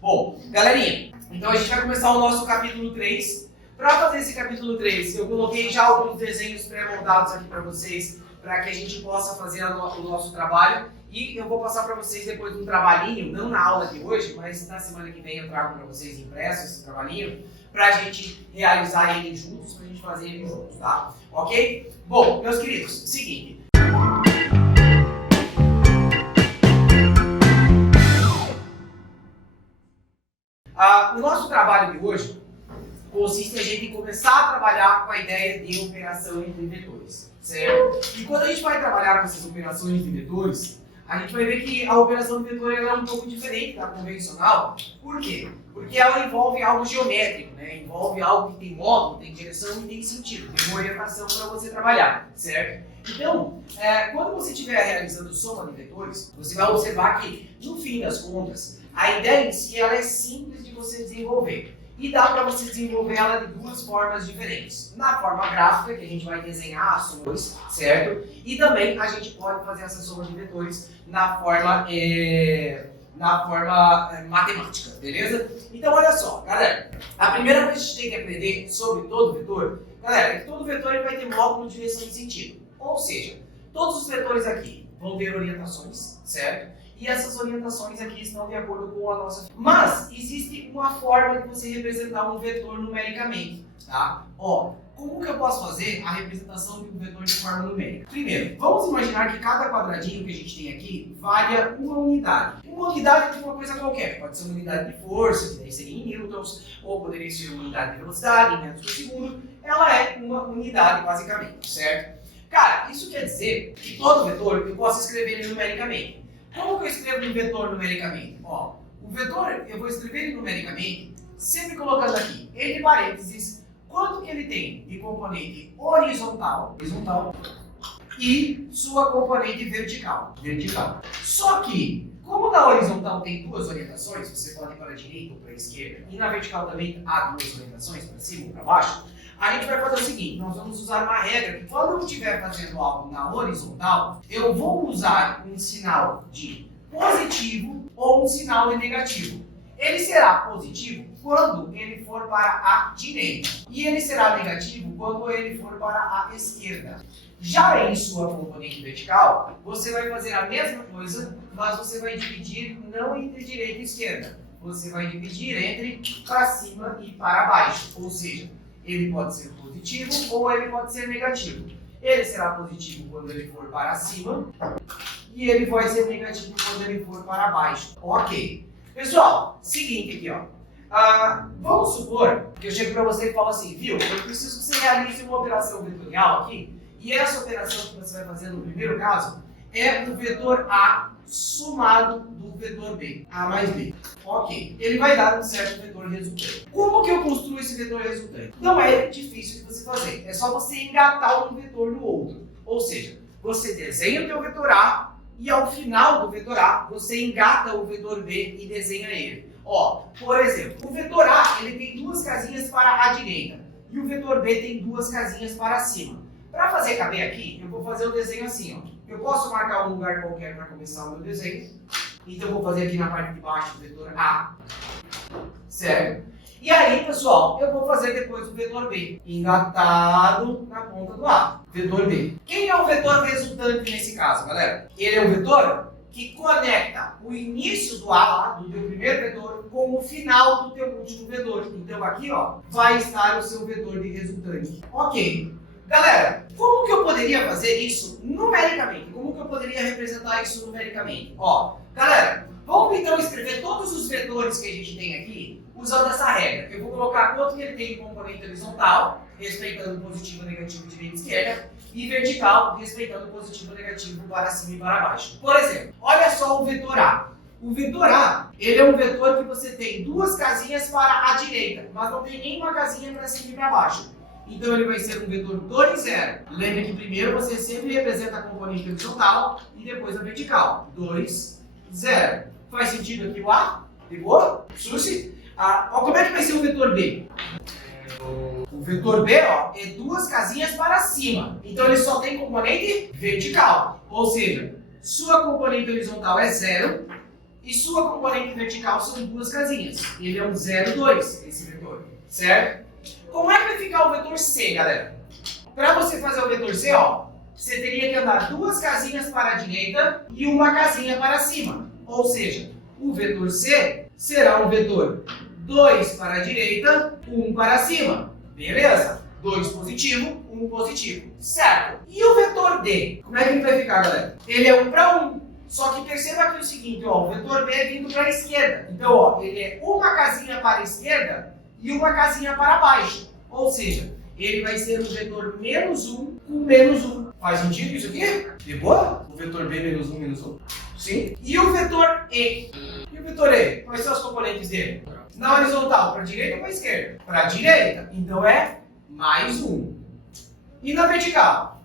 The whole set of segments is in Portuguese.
Bom, galerinha, então a gente vai começar o nosso capítulo 3. Para fazer esse capítulo 3, eu coloquei já alguns desenhos pré-montados aqui para vocês, para que a gente possa fazer o nosso trabalho. E eu vou passar para vocês depois um trabalhinho, não na aula de hoje, mas na semana que vem eu trago para vocês impresso esse trabalhinho, para a gente realizar ele juntos, para a gente fazer ele juntos, tá? Ok? Bom, meus queridos, seguinte. O nosso trabalho de hoje consiste em a gente começar a trabalhar com a ideia de operação entre vetores, certo? E quando a gente vai trabalhar com essas operações de vetores, a gente vai ver que a operação de vetor ela é um pouco diferente da convencional. Por quê? Porque ela envolve algo geométrico, né? Envolve algo que tem módulo, tem direção e tem sentido, tem uma orientação para você trabalhar, certo? Então, quando você estiver realizando soma de vetores, você vai observar que, no fim das contas, a ideia em si ela é simples de você desenvolver. E dá para você desenvolver ela de duas formas diferentes. Na forma gráfica, que a gente vai desenhar as somas, certo? E também a gente pode fazer essa soma de vetores na forma matemática, beleza? Então olha só, galera. A primeira coisa que a gente tem que aprender sobre todo vetor, galera, é que todo vetor ele vai ter módulo, direção e sentido. Ou seja, todos os vetores aqui vão ter orientações, certo? E essas orientações aqui estão de acordo com a nossa... Mas existe uma forma de você representar um vetor numericamente, tá? Ó, como que eu posso fazer a representação de um vetor de forma numérica? Primeiro, vamos imaginar que cada quadradinho que a gente tem aqui valia uma unidade. Uma unidade de uma coisa qualquer. Pode ser uma unidade de força, que daí seria em newtons, ou poderia ser uma unidade de velocidade, em metros por segundo. Ela é uma unidade, basicamente, certo? Cara, isso quer dizer que todo vetor eu posso escrever ele numericamente. Como que eu escrevo um vetor numericamente? Ó, o vetor, eu vou escrever ele numericamente, sempre colocando aqui, entre parênteses, quanto que ele tem de componente horizontal, e sua componente vertical. Só que, como na horizontal tem duas orientações, você pode ir para a direita ou para a esquerda, e na vertical também há duas orientações, para cima ou para baixo, a gente vai fazer o seguinte, nós vamos usar uma regra que quando eu estiver fazendo algo na horizontal, eu vou usar um sinal de positivo ou um sinal de negativo. Ele será positivo quando ele for para a direita e ele será negativo quando ele for para a esquerda. Já em sua componente vertical, você vai fazer a mesma coisa, mas você vai dividir não entre direita e esquerda. Você vai dividir entre para cima e para baixo, ou seja, ele pode ser positivo ou ele pode ser negativo. Ele será positivo quando ele for para cima e ele vai ser negativo quando ele for para baixo. Ok. Pessoal, seguinte aqui, ó. Vamos supor que eu chego para você e falo assim, viu, eu preciso que você realize uma operação vetorial aqui e essa operação que você vai fazer no primeiro caso é o vetor A somado do vetor B, A mais B. Ok, ele vai dar um certo vetor resultante. Como que eu construo esse vetor resultante? Não é difícil de você fazer, é só você engatar um vetor no outro. Ou seja, você desenha o teu vetor A e ao final do vetor A, você engata o vetor B e desenha ele. Ó, por exemplo, o vetor A ele tem duas casinhas para a direita e o vetor B tem duas casinhas para cima. Para fazer caber aqui, eu vou fazer o desenho assim, ó. Eu posso marcar um lugar qualquer para começar o meu desenho. Então eu vou fazer aqui na parte de baixo o vetor A. Certo? E aí, pessoal, eu vou fazer depois o vetor B, engatado na ponta do A. Vetor B. Quem é o vetor resultante nesse caso, galera? Ele é o vetor que conecta o início do A, do teu primeiro vetor, com o final do teu último vetor. Então aqui, ó, vai estar o seu vetor de resultante. Ok. Galera, como que eu poderia fazer isso numericamente? Como que eu poderia representar isso numericamente? Ó, galera, vamos então escrever todos os vetores que a gente tem aqui usando essa regra. Eu vou colocar quanto que ele tem de componente horizontal, respeitando positivo, negativo, direita e esquerda, e vertical, respeitando positivo, negativo para cima e para baixo. Por exemplo, olha só o vetor A. O vetor A, ele é um vetor que você tem duas casinhas para a direita, mas não tem nenhuma casinha para cima e para baixo. Então ele vai ser um vetor 2, 0. Lembra que primeiro você sempre representa a componente horizontal e depois a vertical. 2, 0. Faz sentido aqui o A? Pegou? Sushi? Como é que vai ser o vetor B? O vetor B, ó, é duas casinhas para cima. Então ele só tem componente vertical. Ou seja, sua componente horizontal é 0 e sua componente vertical são duas casinhas. Ele é um 0, 2, esse vetor, certo? Como é que vai ficar o vetor C, galera? Para você fazer o vetor C, ó, você teria que andar duas casinhas para a direita e uma casinha para cima. Ou seja, o vetor C será um vetor 2 para a direita, 1 para cima. Beleza? 2 positivo, 1 positivo. Certo? E o vetor D? Como é que ele vai ficar, galera? Ele é 1 para 1. Só que perceba aqui o seguinte, ó, o vetor B é vindo para a esquerda. Então, ó, ele é uma casinha para a esquerda e uma casinha para baixo. Ou seja, ele vai ser um vetor menos 1 com menos 1. Faz sentido isso aqui? De boa? O vetor B menos 1, menos 1. Sim. E o vetor E? E o vetor E? Quais são os componentes dele? Na horizontal, para a direita ou para a esquerda? Para a direita. Então é mais 1. E na vertical?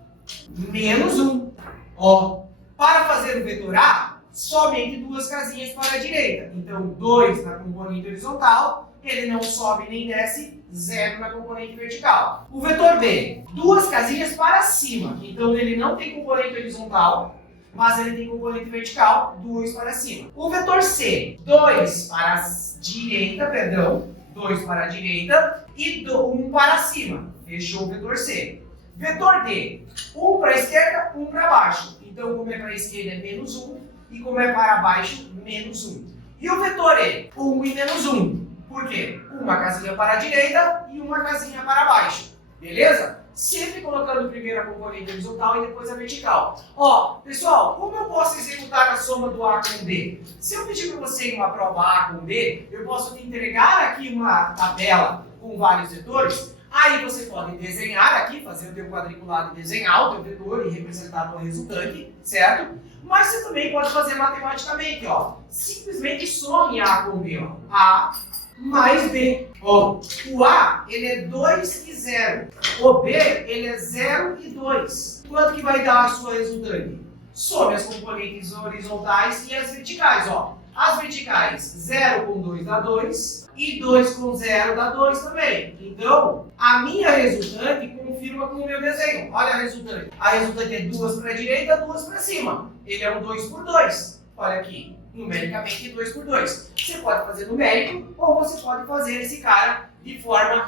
Menos 1. Ó, para fazer o vetor A, somente duas casinhas para a direita. Então, 2 na componente horizontal, ele não sobe nem desce, 0 na componente vertical. O vetor B, duas casinhas para cima. Então, ele não tem componente horizontal, mas ele tem componente vertical, 2 para cima. O vetor C, 2 para a direita, perdão, 2 para a direita e 1 para cima. Fechou o vetor C. Vetor D, 1 para a esquerda, 1 para baixo. Então, como é para a esquerda é menos 1 e como é para baixo, menos 1. E o vetor E, 1 e menos 1. Por quê? Uma casinha para a direita e uma casinha para baixo. Beleza? Sempre colocando primeiro a componente horizontal e depois a vertical. Ó, pessoal, como eu posso executar a soma do A com B? Se eu pedir para você em uma prova A com B, eu posso te entregar aqui uma tabela com vários vetores. Aí você pode desenhar aqui, fazer o teu quadriculado e desenhar o teu vetor e representar a tua resultante, certo? Mas você também pode fazer matematicamente, ó. Simplesmente some A com B, ó. A mais B. Ó, o A, ele é 2 e 0. O B, ele é 0 e 2. Quanto que vai dar a sua resultante? Some as componentes horizontais e as verticais, ó. As verticais, 0 com 2 dá 2 e 2 com 0 dá 2 também. Então, a minha resultante confirma com o meu desenho. Olha a resultante. A resultante é 2 para a direita, 2 para cima. Ele é um 2 por 2. Olha aqui. Numericamente 2 por 2. Você pode fazer numérico ou você pode fazer esse cara de forma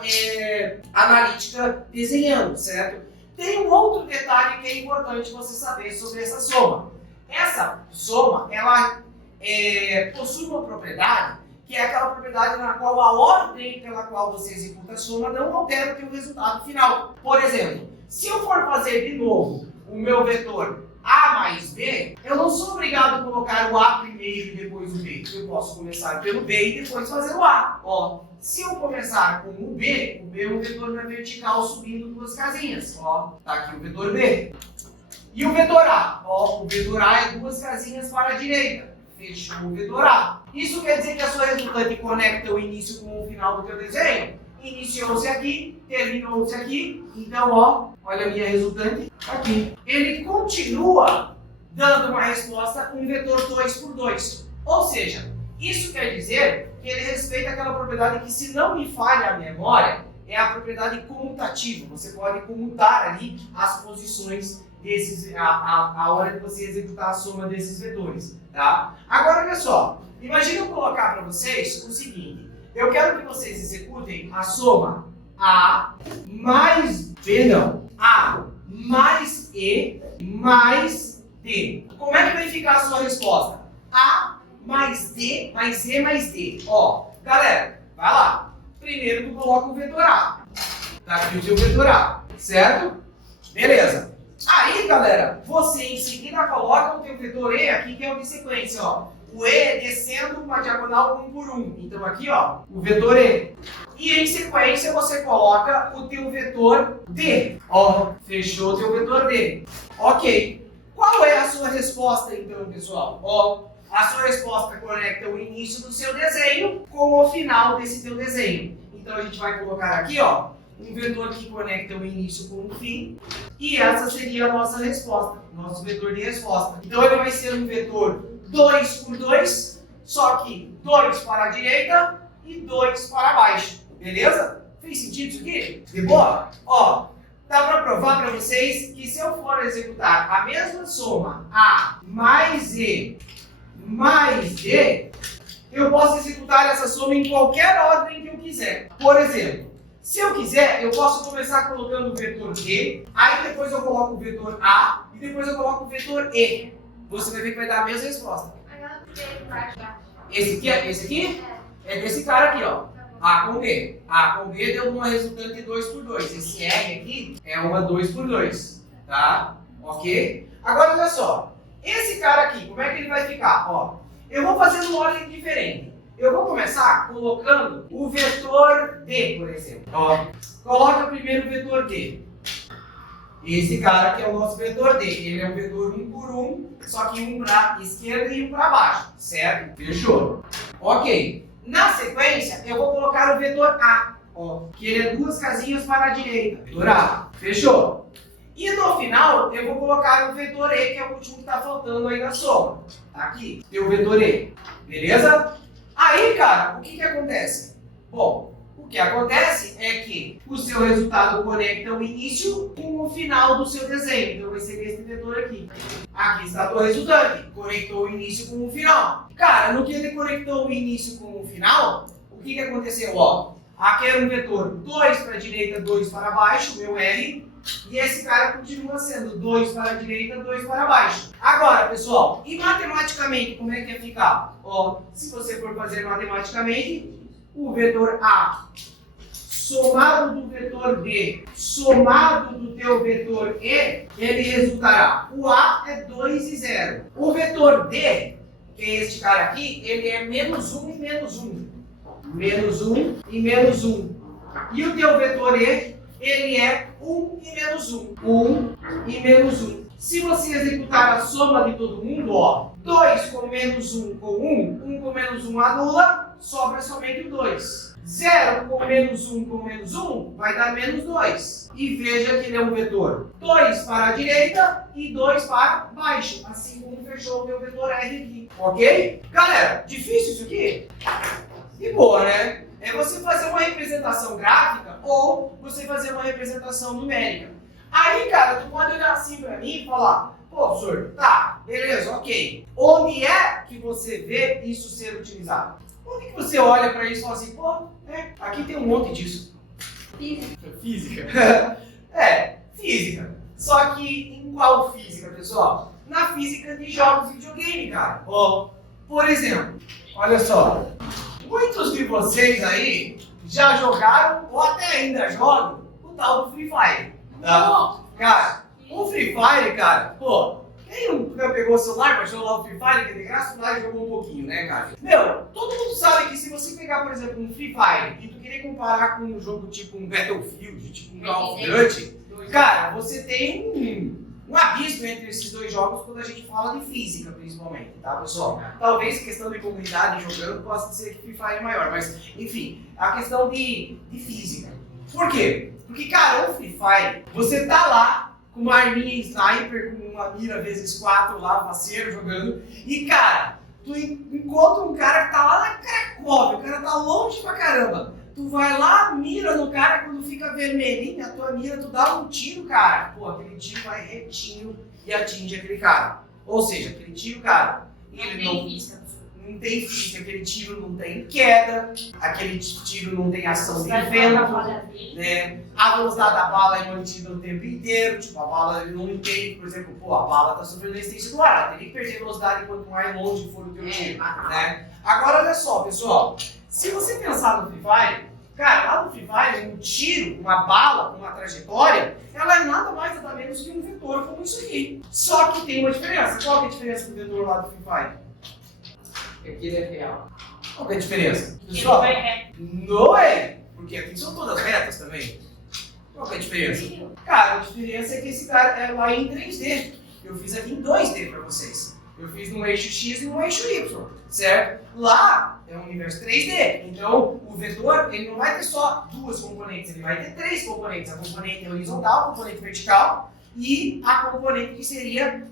analítica desenhando, certo? Tem um outro detalhe que é importante você saber sobre essa soma. Essa soma, ela possui uma propriedade que é aquela propriedade na qual a ordem pela qual você executa a soma não altera o seu resultado final. Por exemplo, se eu for fazer de novo o meu vetor A mais B, eu não sou obrigado a colocar o A primeiro e depois o B. Eu posso começar pelo B e depois fazer o A. Ó, se eu começar com o B é um vetor na vertical subindo duas casinhas. Ó, tá aqui o vetor B. E o vetor A? Ó, o vetor A é duas casinhas para a direita. Fechou o vetor A. Isso quer dizer que a sua resultante conecta o início com o final do teu desenho? Iniciou-se aqui, terminou-se aqui. Então, ó, olha a minha resultante aqui. Ele continua dando uma resposta um vetor 2 por 2. Ou seja, isso quer dizer que ele respeita aquela propriedade que, se não me falha a memória, é a propriedade comutativa. Você pode comutar ali as posições desses, a hora de você executar a soma desses vetores, tá? Agora, olha só. Imagina eu colocar para vocês o seguinte. Eu quero que vocês executem a soma A mais B, não. A mais E mais D. Como é que vai ficar a sua resposta? A mais D mais E mais D. Ó, galera, vai lá. Primeiro tu coloca o vetor A. Tá aqui o seu vetor A, certo? Beleza. Aí, galera, você em seguida coloca o teu vetor E aqui, que é o de sequência, ó. O E descendo uma diagonal 1 por 1. Então aqui, ó, o vetor E. E em sequência você coloca o teu vetor D. Ó, fechou o teu vetor D. Ok. Qual é a sua resposta então, pessoal? Ó, a sua resposta conecta o início do seu desenho com o final desse teu desenho. Então a gente vai colocar aqui, ó, um vetor que conecta o início com o fim. E essa seria a nossa resposta, nosso vetor de resposta. Então ele vai ser um vetor 2 por 2, só que 2 para a direita e 2 para baixo. Beleza? Fez sentido isso aqui? De boa? Ó, dá para provar para vocês que se eu for executar a mesma soma A mais E mais D, eu posso executar essa soma em qualquer ordem que eu quiser. Por exemplo, se eu quiser, eu posso começar colocando o vetor D, aí depois eu coloco o vetor A e depois eu coloco o vetor E. Você vai ver que vai dar a mesma resposta. Esse aqui? É desse cara aqui, ó. A com B. A com B deu uma resultante 2 por 2. Esse R aqui é uma 2 por 2. Tá? Ok? Agora, olha só. Esse cara aqui, como é que ele vai ficar? Ó, eu vou fazer uma ordem diferente. Eu vou começar colocando o vetor D, por exemplo. Ó, coloca primeiro o vetor D. Esse cara aqui é o nosso vetor D. Ele é um vetor 1 por 1, só que um para esquerda e um para baixo. Certo? Fechou. Ok. Na sequência, eu vou colocar o vetor A, ó, que ele é 2 casinhas para a direita. Vetor A. Fechou? E no final, eu vou colocar o vetor E, que é o último que está faltando aí na soma. Tá aqui. Tem o vetor E. Beleza? Aí, cara, o que acontece? Bom, o que acontece é que o seu resultado conecta o início com o final do seu desenho. Então vai ser esse vetor aqui. Aqui está o resultante. Conectou o início com o final. Cara, no que ele conectou o início com o final, o que aconteceu? Ó, aqui era um vetor 2 para a direita, 2 para baixo, meu R. E esse cara continua sendo 2 para a direita, 2 para baixo. Agora, pessoal, e matematicamente, como é que ia ficar? Ó, se você for fazer matematicamente, o vetor A somado do vetor D, somado do teu vetor E, ele resultará. O A é 2 e 0. O vetor D, que é este cara aqui, ele é menos 1 e menos 1. Menos 1 e menos 1. E o teu vetor E, ele é 1 e menos 1. 1 e menos 1. Se você executar a soma de todo mundo, ó, 2 com menos 1 com 1, 1 com menos 1 anula, sobra somente o 2. 0 com menos 1 com menos 1 vai dar menos 2. E veja que ele é um vetor 2 para a direita e 2 para baixo. Assim como fechou o meu vetor R aqui. Ok? Galera, difícil isso aqui? De boa, né? É você fazer uma representação gráfica ou você fazer uma representação numérica. Aí, cara, tu pode olhar assim pra mim e falar, pô, professor, tá, beleza, ok. Onde é que você vê isso ser utilizado? Onde que você olha pra isso e fala assim, pô, aqui tem um monte disso. Física. Física. Física. Só que em qual física, pessoal? Na física de jogos de videogame, cara. Ó, por exemplo, olha só. Muitos de vocês aí já jogaram ou até ainda jogam o tal do Free Fire. Tá? Cara, o Free Fire, cara, pô, quem nunca pegou o celular pra jogar o Free Fire, que de graça lá jogou um pouquinho, né, cara? Meu, todo mundo sabe que se você pegar, por exemplo, um Free Fire e tu querer comparar com um jogo tipo um Battlefield, tipo um Call of Duty, cara, você tem um abismo entre esses dois jogos quando a gente fala de física, principalmente, tá, pessoal? Talvez questão de comunidade jogando possa ser que Free Fire é maior, mas, enfim, a questão de física. Por quê? Porque, cara, o Free Fire, você tá lá com uma arminha sniper, com uma mira vezes 4 lá, parceiro, jogando, e, cara, tu encontra um cara que tá lá na Cracóvia, o cara tá longe pra caramba. Tu vai lá, mira no cara, quando fica vermelhinha a tua mira, tu dá um tiro, cara. Pô, aquele tiro vai retinho e atinge aquele cara. Ou seja, aquele tiro, cara, ele não tem física, aquele tiro não tem queda, aquele tiro não tem ação de vento, né? A velocidade da bala é mantida o tempo inteiro, tipo, a bala ele não entende, por exemplo, pô, a bala tá sofrendo resistência do ar, ela teria que perder velocidade quanto mais longe for o teu tiro, né? Agora, olha só, pessoal, se você pensar no Free Fire, cara, lá no Free Fire, um tiro, uma bala, uma trajetória, ela é nada mais nada menos que um vetor como isso aqui. Só que tem uma diferença. Qual que é a diferença do vetor lá do Free Fire? Aqui ele é real. Qual que é a diferença? Não é reto. Não é, porque aqui são todas retas também. Qual que é a diferença? Cara, a diferença é que esse cara é lá em 3D. Eu fiz aqui em 2D para vocês. Eu fiz no eixo X e no eixo Y, certo? Lá é um universo 3D, então o vetor ele não vai ter só duas componentes, ele vai ter três componentes, a componente horizontal, a componente vertical e a componente que seria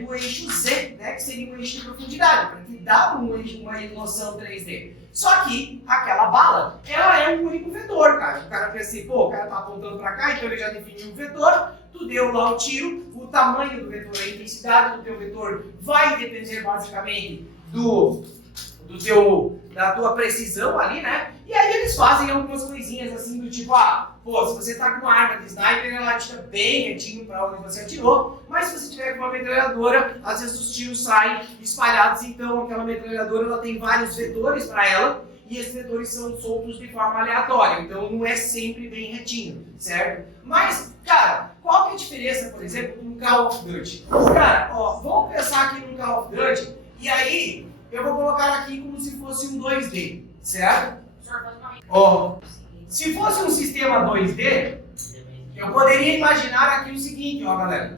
do eixo Z, né, que seria um eixo de profundidade, para te dar uma noção 3D. Só que aquela bala, ela é um único vetor, cara. O cara pensa assim, pô, o cara tá apontando para cá, então ele já definiu o vetor, tu deu lá o tiro, o tamanho do vetor, a intensidade do teu vetor vai depender basicamente da tua precisão ali, né? E aí eles fazem algumas coisinhas assim do tipo, pô, se você tá com uma arma de sniper, ela atira bem retinho pra onde você atirou, mas se você tiver com uma metralhadora, às vezes os tiros saem espalhados, então aquela metralhadora ela tem vários vetores para ela, e esses vetores são soltos de forma aleatória, então não é sempre bem retinho, certo? Mas, cara, qual que é a diferença, por exemplo, no Call of Duty? Cara, ó, vamos pensar aqui no Call of Duty, e aí eu vou colocar aqui como se fosse um 2D, certo? Ó, se fosse um sistema 2D, eu poderia imaginar aqui o seguinte, ó, galera.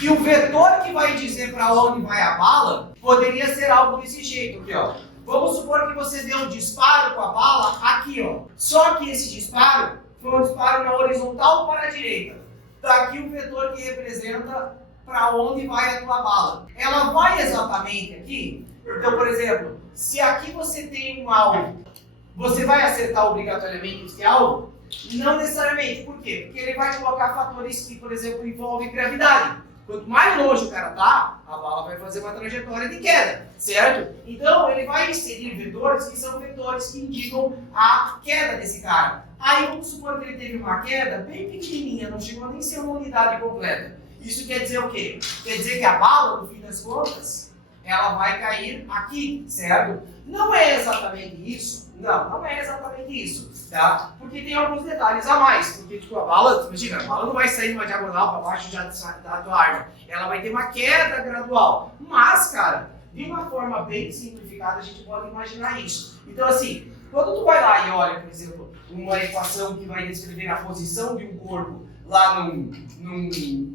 Que o vetor que vai dizer para onde vai a bala poderia ser algo desse jeito aqui, ó. Vamos supor que você deu um disparo com a bala aqui, ó. Só que esse disparo foi um disparo na horizontal para a direita. Tá aqui o vetor que representa para onde vai a tua bala. Ela vai exatamente aqui. Então, por exemplo, se aqui você tem um alvo, você vai acertar obrigatoriamente esse alvo? Não necessariamente. Por quê? Porque ele vai colocar fatores que, por exemplo, envolvem gravidade. Quanto mais longe o cara tá, a bala vai fazer uma trajetória de queda, certo? Então, ele vai inserir vetores que são vetores que indicam a queda desse cara. Aí, vamos supor que ele teve uma queda bem pequenininha, não chegou nem a ser uma unidade completa. Isso quer dizer o quê? Quer dizer que a bala, no fim das contas, ela vai cair aqui, certo? Não é exatamente isso. Não é exatamente isso, tá? Porque tem alguns detalhes a mais. Porque tipo, a bala não vai sair numa diagonal para baixo já da tua arma. Ela vai ter uma queda gradual. Mas, cara, de uma forma bem simplificada, a gente pode imaginar isso. Então, assim, quando tu vai lá e olha, por exemplo, uma equação que vai descrever a posição de um corpo lá num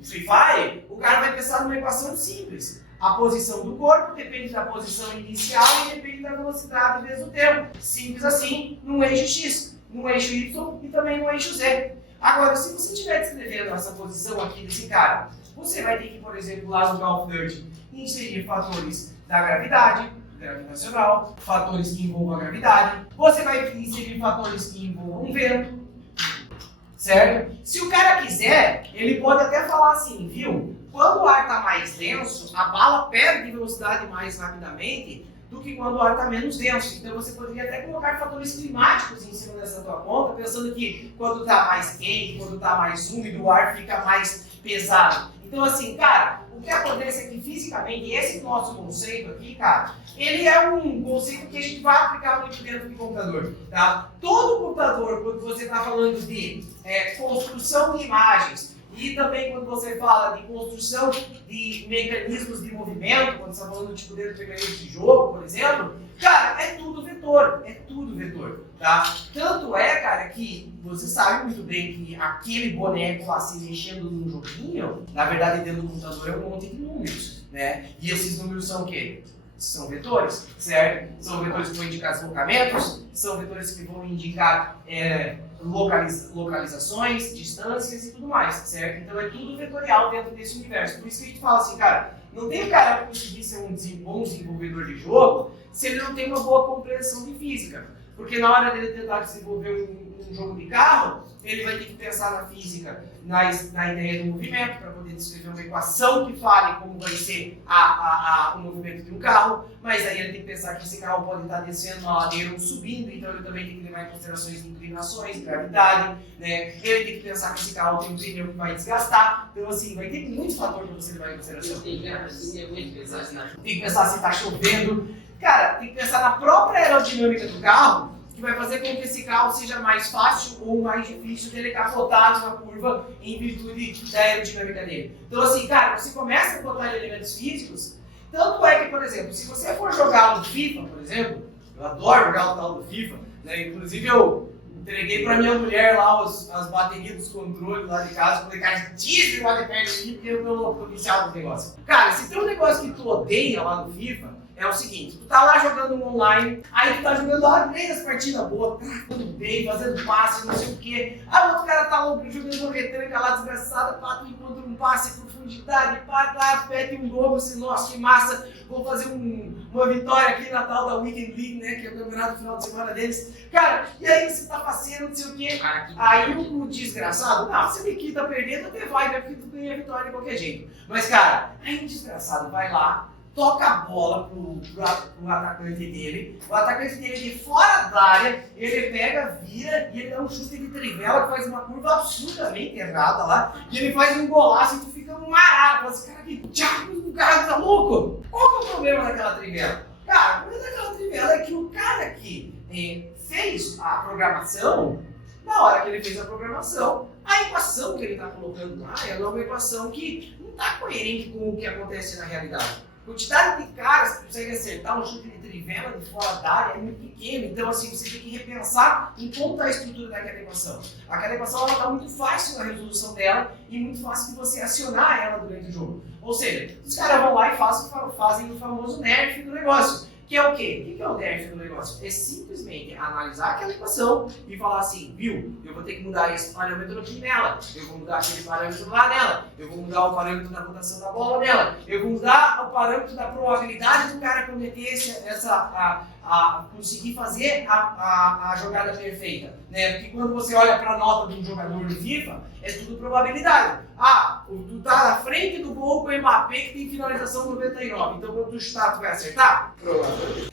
Free Fire, o cara vai pensar numa equação simples. A posição do corpo depende da posição inicial e depende da velocidade vezes o tempo. Simples assim, num eixo X, num eixo Y e também no eixo Z. Agora, se você estiver descrevendo essa posição aqui desse cara, você vai ter que, por exemplo, lá no Call of Duty, inserir fatores da gravidade, gravitacional, fatores que envolvam a gravidade. Você vai inserir fatores que envolvam o vento, certo? Se o cara quiser, ele pode até falar assim, viu? Quando o ar está mais denso, a bala perde velocidade mais rapidamente do que quando o ar está menos denso. Então você poderia até colocar fatores climáticos em cima dessa tua conta, pensando que quando está mais quente, quando está mais úmido, o ar fica mais pesado. Então assim, cara, o que acontece é que fisicamente, esse nosso conceito aqui, cara, ele é um conceito que a gente vai aplicar muito dentro do computador, tá? Todo computador, quando você está falando de construção de imagens, e também quando você fala de construção de mecanismos de movimento, quando você está falando tipo, dentro de mecanismos de jogo, por exemplo, cara, é tudo vetor, tá? Tanto é, cara, que você sabe muito bem que aquele boneco lá se mexendo num joguinho, na verdade dentro do computador é um monte de números, né? E esses números são o quê? São vetores, certo? São vetores que vão indicar deslocamentos, são vetores que vão indicar localizações, distâncias e tudo mais, certo? Então é tudo vetorial dentro desse universo. Por isso que a gente fala assim, cara, não tem o cara que conseguir ser um bom desenvolvedor de jogo se ele não tem uma boa compreensão de física. Porque na hora dele tentar desenvolver um jogo de carro, ele vai ter que pensar na física, na ideia do movimento, para poder descrever uma equação que fale como vai ser o movimento de um carro, mas aí ele tem que pensar que esse carro pode estar descendo uma ladeira ou subindo, então ele também tem que levar em considerações de inclinações, gravidade, né? Ele tem que pensar que esse carro tem um pneu que vai desgastar, então assim, vai ter muitos fatores para você levar em consideração. Tem que pensar se está chovendo. Cara, tem que pensar na própria aerodinâmica do carro, que vai fazer com que esse carro seja mais fácil ou mais difícil dele capotar numa curva em virtude da aerodinâmica dele. Então assim, cara, você começa a botar elementos físicos, tanto é que, por exemplo, se você for jogar no FIFA, por exemplo, eu adoro jogar o tal do FIFA, né? Inclusive eu entreguei pra minha mulher lá as baterias dos controles lá de casa, falei, cara, tira de bater perto de mim porque eu tô policial do negócio. Cara, se tem um negócio que tu odeia lá no FIFA, é o seguinte, tu tá lá jogando um online, aí tu tá jogando lá bem as partidas boas, tá tudo bem, fazendo passe, não sei o quê. Aí o outro cara tá louco jogando uma retranca lá desgraçada, pá, tu encontra um passe em profundidade, pá, tá, pede um gol, você, nossa, que massa, vou fazer uma vitória aqui na tal da Weekend League, né, que é o campeonato final de semana deles. Cara, e aí você tá passeando, não sei o quê. Aí o desgraçado, não, se o Mickey tá perdendo, até vai, né, porque tu ganha a vitória de qualquer jeito. Mas, cara, aí o desgraçado vai lá, toca a bola pro atacante dele, o atacante dele de fora da área, ele pega, vira e ele dá um chute de trivela que faz uma curva absurdamente errada lá, e ele faz um golaço e tu fica marado, fala assim, cara, que diabo, o cara tá louco? Qual que é o problema daquela trivela? Cara, o problema daquela trivela é que o cara que fez a programação, na hora que ele fez a programação, a equação que ele está colocando lá é uma equação que não está coerente com o que acontece na realidade. A quantidade de caras que conseguem acertar um chute de trivela de fora da área é muito pequeno, então assim, você tem que repensar em como está a estrutura daquela equação. Aquela equação está muito fácil na resolução dela e muito fácil de você acionar ela durante o jogo. Ou seja, os caras vão lá e fazem o famoso nerf do negócio. Que é o quê? O que é o nerf do negócio? É simplesmente analisar aquela equação e falar assim, viu, eu vou ter que mudar esse parâmetro aqui nela, eu vou mudar aquele parâmetro lá nela, eu vou mudar o parâmetro da rotação da bola nela, eu vou mudar o parâmetro da probabilidade do cara cometer conseguir fazer a jogada perfeita, né? Porque quando você olha para a nota de um jogador de FIFA, é tudo probabilidade. Ah, tu tá na frente do gol com o Mbappé que tem finalização 99, então quando tu chutar, tu vai acertar?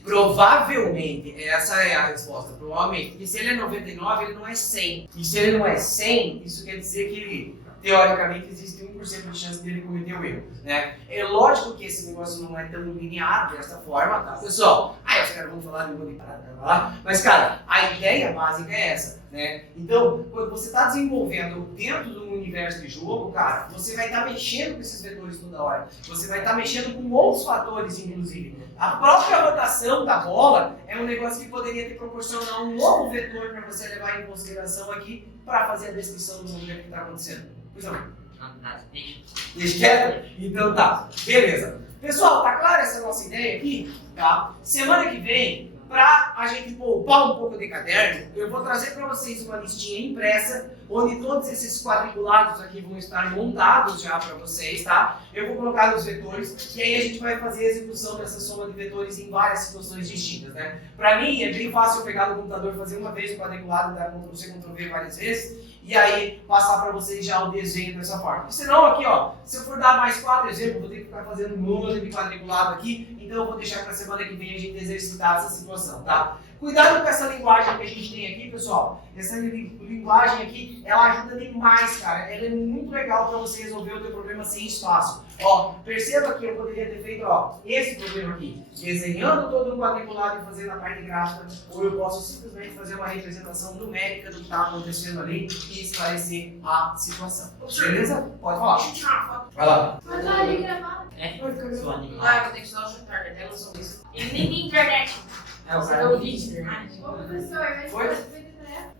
Provavelmente, essa é a resposta, provavelmente. Porque se ele é 99, ele não é 100. E se ele não é 100, isso quer dizer que ele, teoricamente, existe 1% de chance dele cometer o erro, né? É lógico que esse negócio não é tão linear dessa forma, tá, pessoal? Aí os caras vão falar de uma de parada lá, mas, cara, a ideia básica é essa, né? Então, quando você está desenvolvendo dentro do universo de jogo, cara, você vai estar mexendo com esses vetores toda hora. Você vai estar mexendo com outros fatores, inclusive. A própria rotação da bola é um negócio que poderia te proporcionar um novo vetor para você levar em consideração aqui para fazer a descrição do movimento que está acontecendo. Pois não. Nada, deixa. Deixa quieto? Então tá, beleza. Pessoal, tá clara essa nossa ideia aqui? Tá? Semana que vem, para a gente poupar um pouco de caderno, eu vou trazer para vocês uma listinha impressa, onde todos esses quadriculados aqui vão estar montados já para vocês, tá? Eu vou colocar nos vetores, e aí a gente vai fazer a execução dessa soma de vetores em várias situações distintas, né? Para mim, é bem fácil eu pegar no computador, fazer uma vez o quadriculado, dar Ctrl+C, Ctrl+V várias vezes, e aí passar para vocês já o desenho dessa forma. Senão aqui, ó, se eu for dar mais 4 exemplos, vou ter que ficar fazendo um monte de quadriculado aqui, então eu vou deixar para semana que vem a gente exercitar essa situação, tá? Cuidado com essa linguagem que a gente tem aqui, pessoal. Essa linguagem aqui, ela ajuda demais, cara. Ela é muito legal para você resolver o teu problema sem espaço. Ó, perceba que eu poderia ter feito, ó, esse problema aqui, desenhando todo um quadriculado e fazendo a parte gráfica, ou eu posso simplesmente fazer uma representação numérica do que está acontecendo ali e esclarecer a situação. Beleza? Pode falar. Vai lá. Mas olha ali gravado. É, sou animal. Ah, eu vou ter que usar o jantar, né? Ela só isso. Ele nem tem internet. É, o Você cara deu não o tem vídeo? internet. Ô, professor, mas Foi? você fez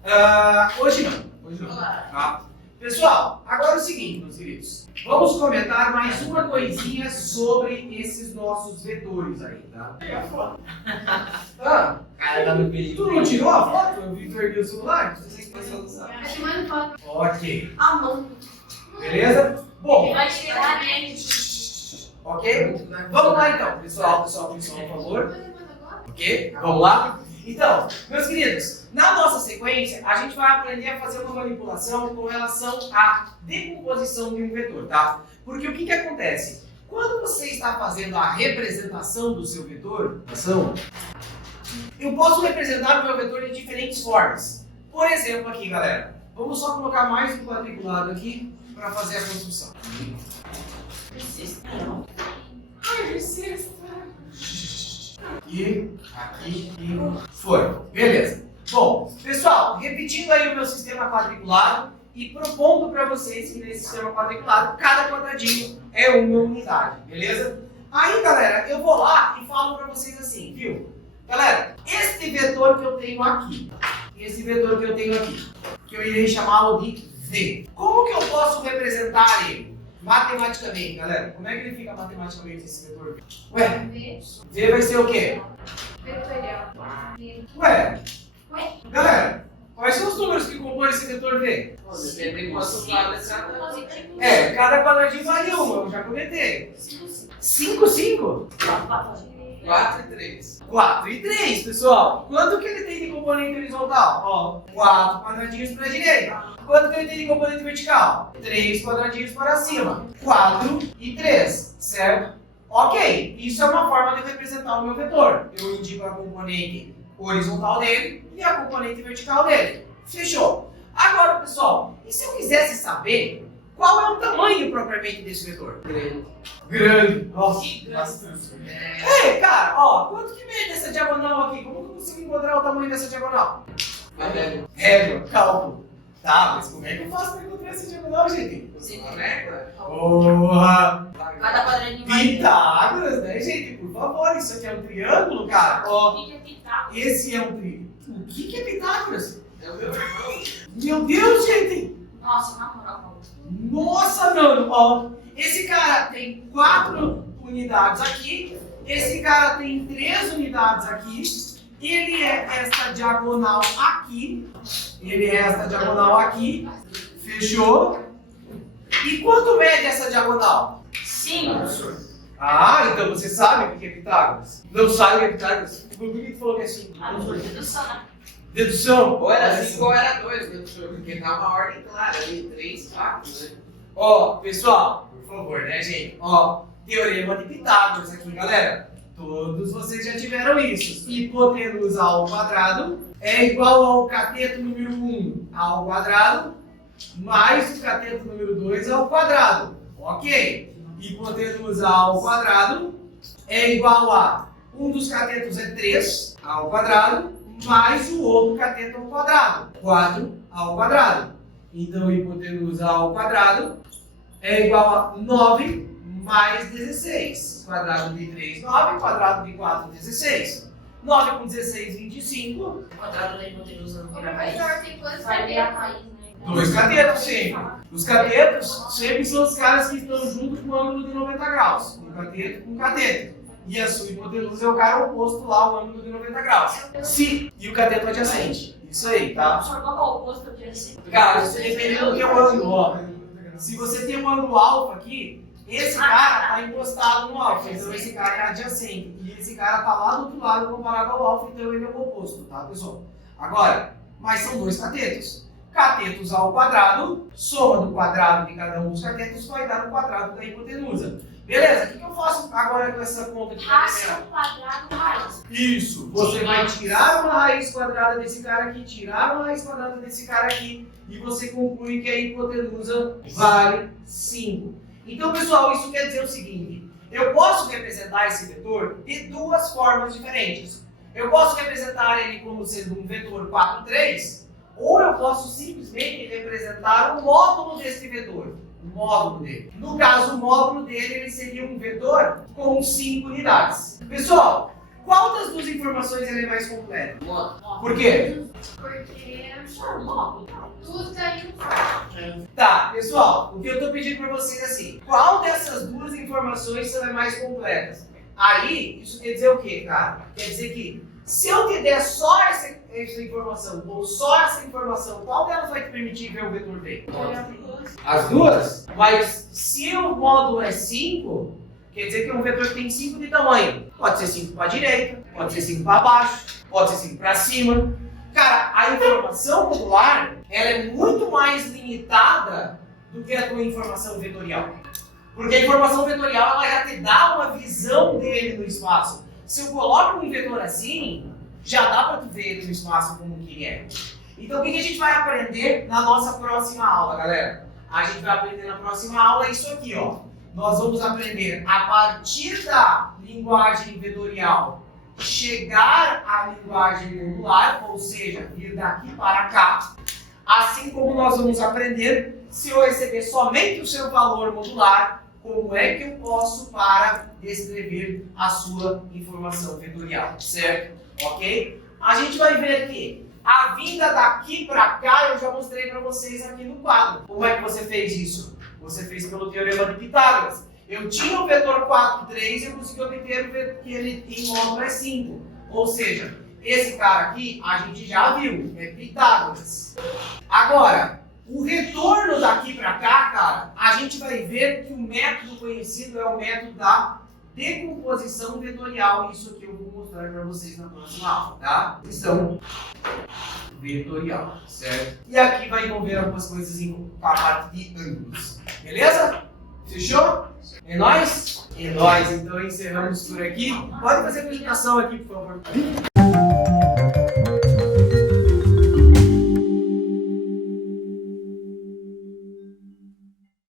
tarefa? Hoje não. Hoje não. Olá. Tá? Pessoal, agora é o seguinte, meus queridos. Vamos comentar mais uma coisinha sobre esses nossos vetores aí, tá? Ah, O cara tá no perigo. tu não tirou a foto? Eu vi perdi o celular? Não sei se você não sabe. Eu te mando foto. Ok. A mão. Beleza? Bom, Vai tirar nele. ok? Vamos lá então, pessoal, por favor. Você manda agora? Ok? Vamos lá? Então, meus queridos, na nossa sequência, a gente vai aprender a fazer uma manipulação com relação à decomposição de um vetor, tá? Porque o que acontece? Quando você está fazendo a representação do seu vetor, eu posso representar o meu vetor de diferentes formas. Por exemplo, aqui, galera, vamos só colocar mais um quadriculado aqui para fazer a construção. Aqui e foi. Beleza. Bom, pessoal, repetindo aí o meu sistema quadriculado e propondo para vocês que nesse sistema quadriculado, cada quadradinho é uma unidade, beleza? Aí, galera, eu vou lá e falo para vocês assim, viu? Galera, este vetor que eu tenho aqui, que eu irei chamá-lo de V. Como que eu posso representar ele? Matematicamente, galera, como é que ele fica matematicamente esse vetor? Ué, V. V vai ser o quê? Vetorial. Ué, Ué? galera, quais são os números que compõem esse vetor V? Depende de quantos lados cada. Positivo. Cada quadradinho vale uma, eu já comentei. 5, 5? 4 e 3. 4 e 3, pessoal. Quanto que ele tem de componente horizontal? Ó, 4 quadradinhos para a direita. Quanto que ele tem de componente vertical? 3 quadradinhos para cima. 4 e 3, certo? Ok, isso é uma forma de representar o meu vetor. Eu indico a componente horizontal dele e a componente vertical dele. Fechou. Agora, pessoal, e se eu quisesse saber qual é o tamanho propriamente desse vetor? Grande. Nossa, bastante. Ei, cara, ó, quanto que mede essa diagonal aqui? Como que eu consigo encontrar o tamanho dessa diagonal? Régua, cálculo. Tá, mas como é que eu faço para encontrar essa diagonal, gente? Porra! Cada quadradinho vai. Pitágoras, né, gente? Por favor, isso aqui é um triângulo, cara. Ó, O que é Pitágoras? esse é um triângulo. O que é Pitágoras? É o meu irmão. Meu Deus, gente! Nossa, na moral. Nossa, mano, ó. Esse cara tem 4 unidades aqui. Esse cara tem 3 unidades aqui. Ele é esta diagonal aqui. Ele é esta diagonal aqui. Fechou? E quanto mede essa diagonal? 5. Ah, então você sabe o que é Pitágoras? Não sabe o que é Pitágoras? Por que tu falou que é 5? Ah, não foi dedução, né? Dedução? Ou era 5 ou era 2, né, professor? Porque tá uma ordem clara ali, 3, 4, né? Ó, pessoal, por favor, né, gente? Ó, teorema de Pitágoras aqui, galera. Todos vocês já tiveram isso. Hipotenusa ao quadrado é igual ao cateto número 1 ao quadrado mais o cateto número 2 ao quadrado. Ok? Hipotenusa ao quadrado é igual a um dos catetos é 3 ao quadrado mais o outro cateto ao quadrado, 4 ao quadrado. Então, hipotenusa ao quadrado é igual a 9 mais 16. Quadrado de 3, 9. Quadrado de 4, 16. 9 com 16, 25. O quadrado da hipotenusa não O vira raiz. professor tem quantos Vai ver a catetos? raiz, né? 2 catetos sempre. Os catetos sempre são os caras que estão junto com o ângulo de 90 graus. Um cateto com um cateto. E a sua hipotenusa é o cara oposto lá, o ângulo de 90 graus. Se, e o cateto adjacente. Isso aí, tá? Só qual é o oposto de assim? Cara, isso depende do que é o ângulo, ó. Se você tem um ângulo alfa aqui, esse cara está encostado no alfa, então esse cara é adjacente. E esse cara está lá do outro lado comparado ao alfa, então ele é o oposto, tá, pessoal? Agora, mas são 2 catetos. Catetos ao quadrado, soma do quadrado de cada um dos catetos vai dar o quadrado da hipotenusa. Beleza, o que eu faço agora com essa conta aqui? Raça quadrado raiz. Isso, você vai tirar uma raiz quadrada desse cara aqui, tirar uma raiz quadrada desse cara aqui, e você conclui que a hipotenusa vale 5. Então, pessoal, isso quer dizer o seguinte: eu posso representar esse vetor de 2 formas diferentes. Eu posso representar ele como sendo um vetor 4, 3, ou eu posso simplesmente representar o módulo desse vetor. O módulo dele. No caso, o módulo dele ele seria um vetor com 5 unidades. Pessoal, qual das 2 informações ele é mais completo? Por quê? Porque Módulo. tudo tá indo. Tá, pessoal, o que eu tô pedindo para vocês é assim: qual dessas 2 informações são as mais completas? Aí, isso quer dizer o quê, cara? Quer dizer que se eu te der só essa informação ou só essa informação, qual delas vai te permitir ver o vetor bem? As 2? Mas se o módulo é 5, quer dizer que é um vetor que tem 5 de tamanho. Pode ser 5 para a direita, pode ser 5 para baixo, pode ser 5 para cima. Cara, a informação modular ela é muito mais limitada do que a tua informação vetorial. Porque a informação vetorial ela já te dá uma visão dele no espaço. Se eu coloco um vetor assim, já dá para tu ver ele no espaço como que ele é. Então o que a gente vai aprender na nossa próxima aula, galera? A gente vai aprender na próxima aula isso aqui, ó. Nós vamos aprender a partir da linguagem vetorial chegar à linguagem modular, ou seja, vir daqui para cá. Assim como nós vamos aprender, se eu receber somente o seu valor modular, como é que eu posso para descrever a sua informação vetorial, certo? Ok? A gente vai ver aqui, a vinda daqui para cá eu já mostrei para vocês aqui no quadro. Como é que você fez isso? Você fez pelo teorema de Pitágoras. Eu tinha o vetor 4, 3 e eu consegui obter que ele em módulo é 5. Ou seja, esse cara aqui a gente já viu, é Pitágoras. Agora, o retorno daqui para cá, cara, a gente vai ver que o método conhecido é o método da decomposição vetorial. Isso aqui eu vou mostrar para vocês na próxima aula, tá? Então, vetorial, certo? E aqui vai envolver algumas coisas com a parte de ângulos, beleza? Fechou? É nóis? É nóis. Então encerramos por aqui. Pode fazer a apresentação aqui, por favor.